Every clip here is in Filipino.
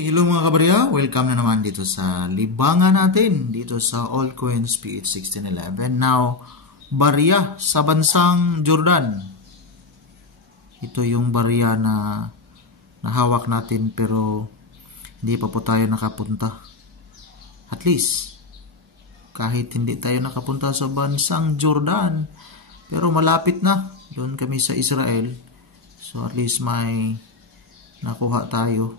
Hello mga kabarya, welcome na naman dito sa libangan natin dito sa Altcoins PH1611. Now, barya sa bansang Jordan. Ito yung barya na nahawak natin pero hindi pa po tayo nakapunta. At least, kahit hindi tayo nakapunta sa bansang Jordan, pero malapit na. Doon kami sa Israel. So at least may nakuha tayo,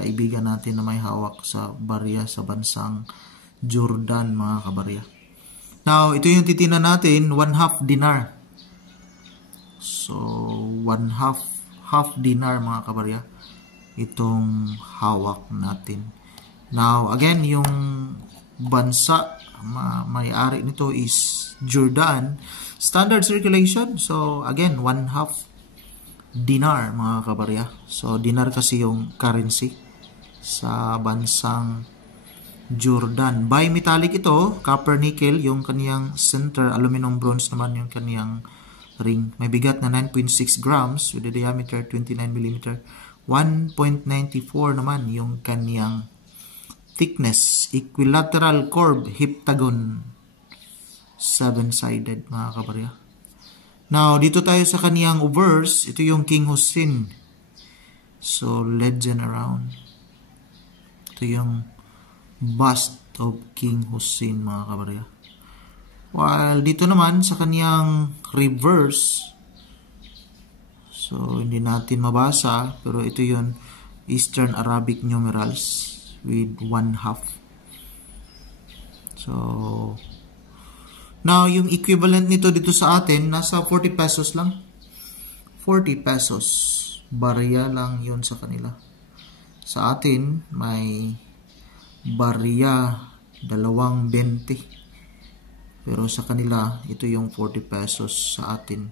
kaibigan natin na may hawak sa barya sa bansang Jordan mga kabarya. Now, ito yung titingnan natin, 1/2 dinar. So, 1/2 dinar mga kabarya. Itong hawak natin. Now, again, yung bansa may-ari nito is Jordan. Standard circulation. So, again, 1/2 dinar mga kabarya. So dinar kasi yung currency sa bansang Jordan. Bimetallic ito, copper nickel yung kaniyang center, aluminum bronze naman yung kaniyang ring. May bigat na 9.6 grams with a diameter 29 mm. 1.94 naman yung kaniyang thickness. Equilateral curve heptagon. 7-sided mga kabarya. Now, dito tayo sa kaniyang obverse. Ito yung King Hussein. So, legend around. Ito yung bust of King Hussein, mga kabarya. While dito naman, sa kaniyang reverse, so, hindi natin mabasa, pero ito yung Eastern Arabic numerals with 1/2. So, now, yung equivalent nito dito sa atin, nasa 40 pesos lang. 40 pesos. Barya lang yun sa kanila. Sa atin, may barya 2.20. Pero sa kanila, ito yung 40 pesos sa atin.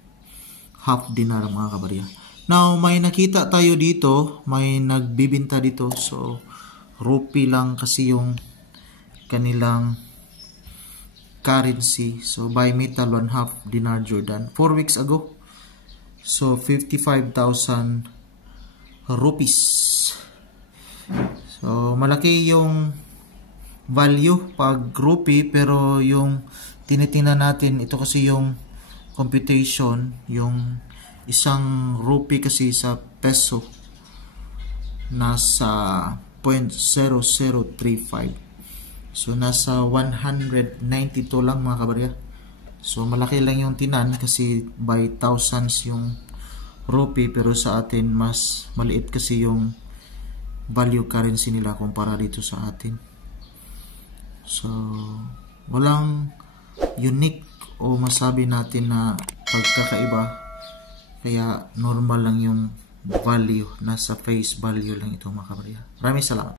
Half dinar mga kabarya. Now, may nakita tayo dito. May nagbibinta dito. So, rupee lang kasi yung kanilang currency. So, bimetal 1/2 dinar Jordan. 4 weeks ago. So, 55,000 rupees. So, malaki yung value pag rupee. Pero yung tinitingnan natin, ito kasi yung computation. Yung isang rupee kasi sa peso nasa 0.0035. So, nasa 192 lang mga kabarya. So, malaki lang yung tinan kasi by thousands yung rupee. Pero sa atin, mas maliit kasi yung value currency nila kumpara dito sa atin. So, walang unique o masabi natin na pagkakaiba. Kaya, normal lang yung value. Nasa face value lang ito mga kabarya. Maraming salamat.